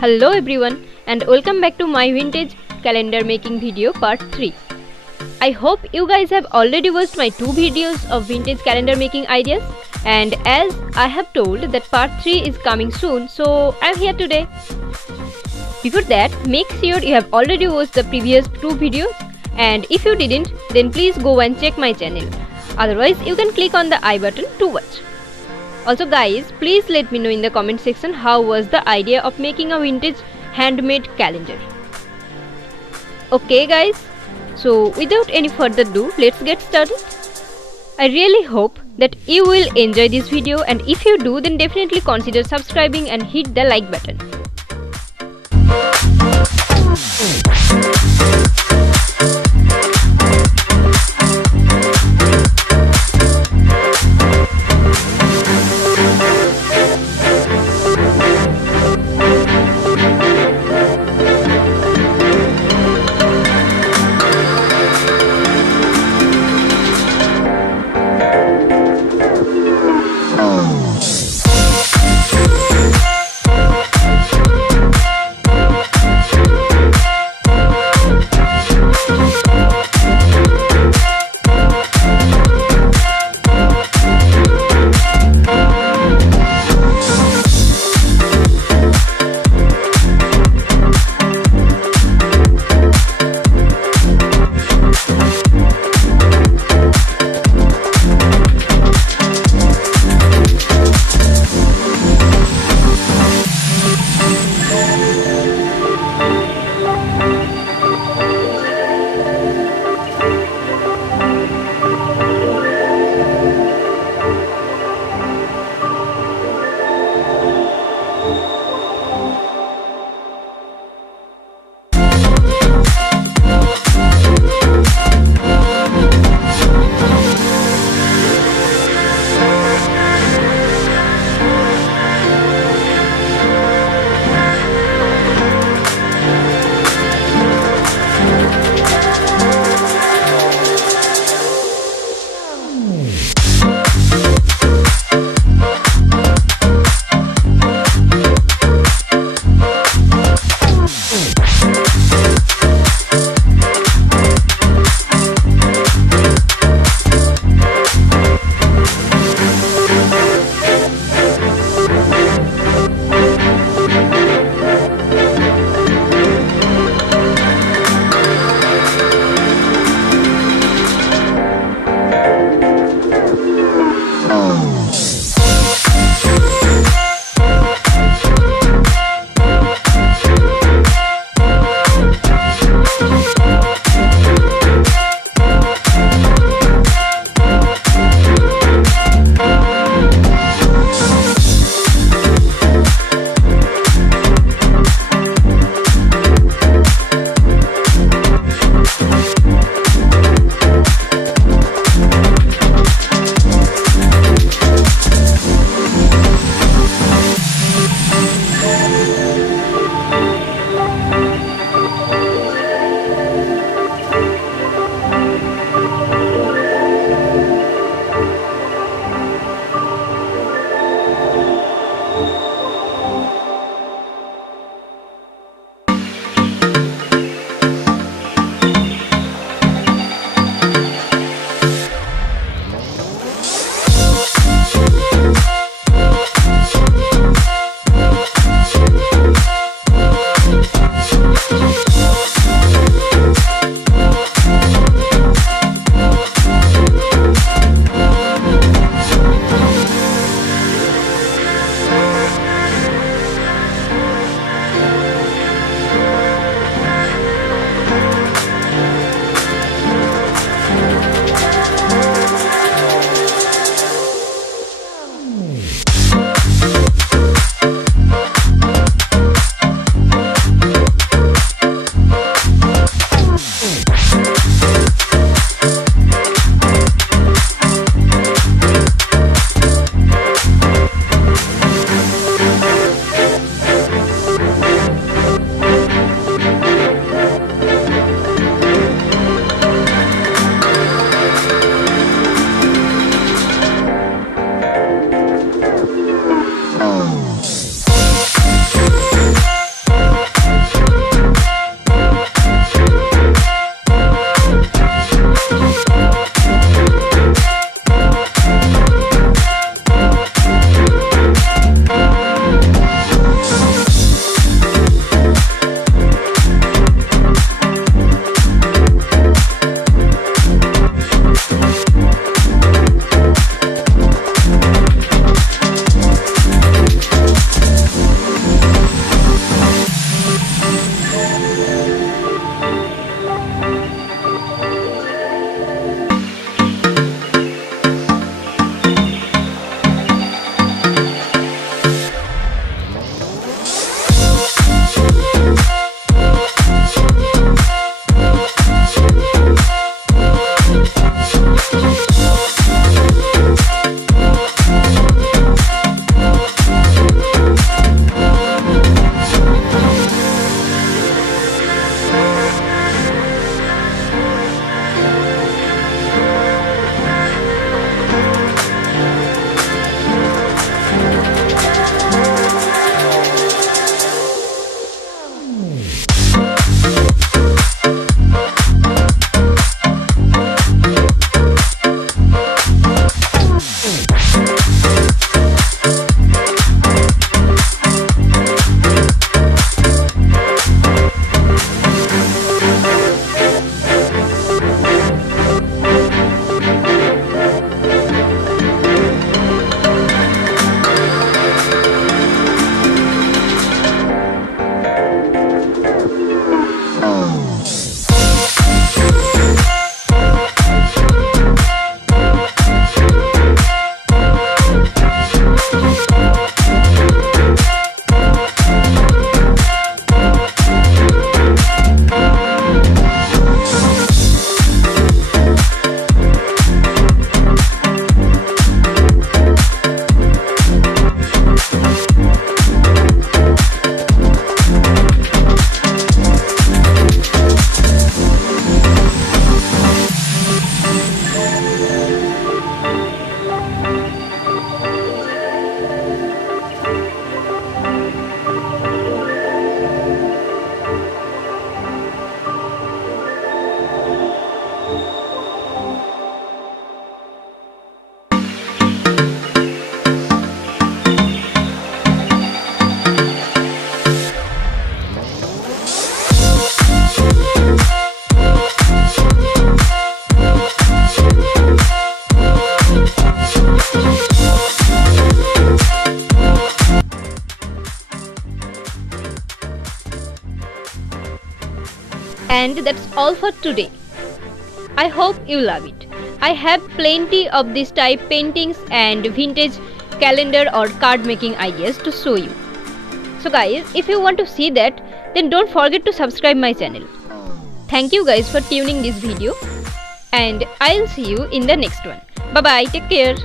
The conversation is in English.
Hello everyone and welcome back to my vintage calendar making video part 3. I hope you guys have already watched my 2 videos of vintage calendar making ideas, and as I have told that part 3 is coming soon, so I am here today. Before that, make sure you have already watched the previous 2 videos, and if you didn't, then please go and check my channel. Otherwise, you can click on the I button to watch. Also guys, please let me know in the comment section how was the idea of making a vintage handmade calendar. Okay guys, so without any further ado, let's get started. I really hope that you will enjoy this video, and if you do, then definitely consider subscribing and hit the like button. And that's all for today. I hope you love it. I have plenty of this type paintings and vintage calendar or card making ideas to show you. So guys, if you want to see that, then don't forget to subscribe my channel. Thank you guys for tuning this video, and I'll see you in the next one. Bye bye, take care.